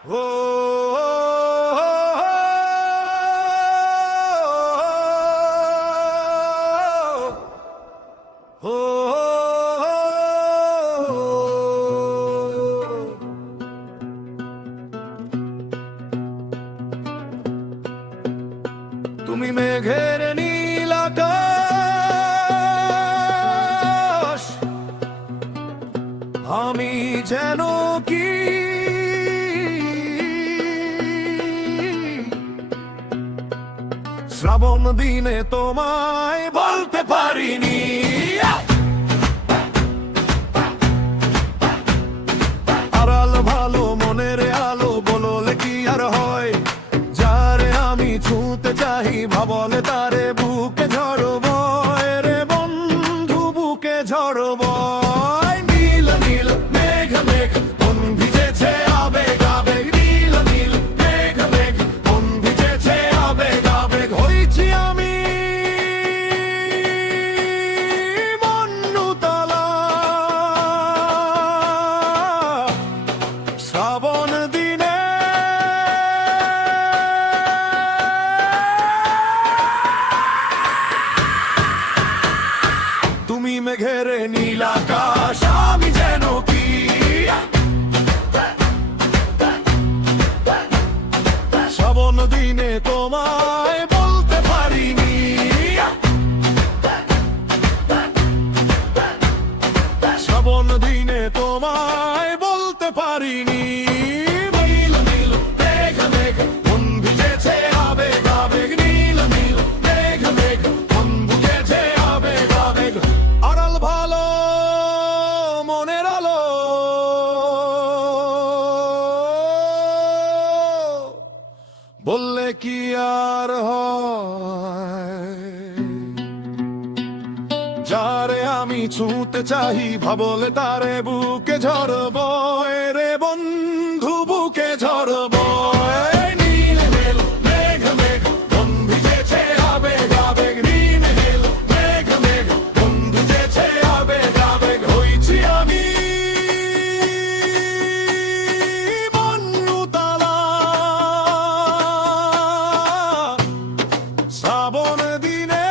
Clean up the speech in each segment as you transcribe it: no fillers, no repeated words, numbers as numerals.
তুমি মেঘের নীল আকাশ, আমি যেন কি শ্রাবণ দিনে তোমায় বলতে পারিনি। আড়াল ভালো মনের আলো বললে কি আর হয়, যারে আমি ছুঁতে চাই ভাবলে তারে বুকে ঝড়ব রে বন্ধু, বুকে ঝড়ব। নীল নীল মেঘ মেঘ মন ভিজেছে আবেগ আবেগ, নীল নীল মেঘ মেঘ মন ভিজেছে আবেগ আবেগ। হইছি আমি মন্নুতলা শ্রাবণ দিনে। তুমি মেঘের নীল আকাশ, আমি যেন কি শ্রাবণ দিনে তোমায় বলতে পারিনি। শ্রাবণ দিনে তোমায় বলতে পারিনি। নীল নীল মেঘ মেঘ মন ভিজেছে আবেগ আবেগ, নীল নীল মেঘ মেঘ মন ভিজেছে আবেগ আবেগ। আড়াল ভালো মনের আলো বললে কি আর হয়, যারে আমি ছুঁতে চাই ভাবলে তারে বুকে ঝরব রে বন্ধু, বুকে ঝরব। নীল নীল মেঘ মেঘ মন ভিজেছে আবেগ আবেগ, নীল নীল মেঘ মেঘ মন ভিজেছে আবেগ আবেগ। হইছি আমি মন্নুতলা শ্রাবণ দিনে।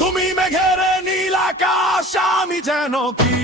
তুমি মেঘের নীল আকাশ, আমি যেন কি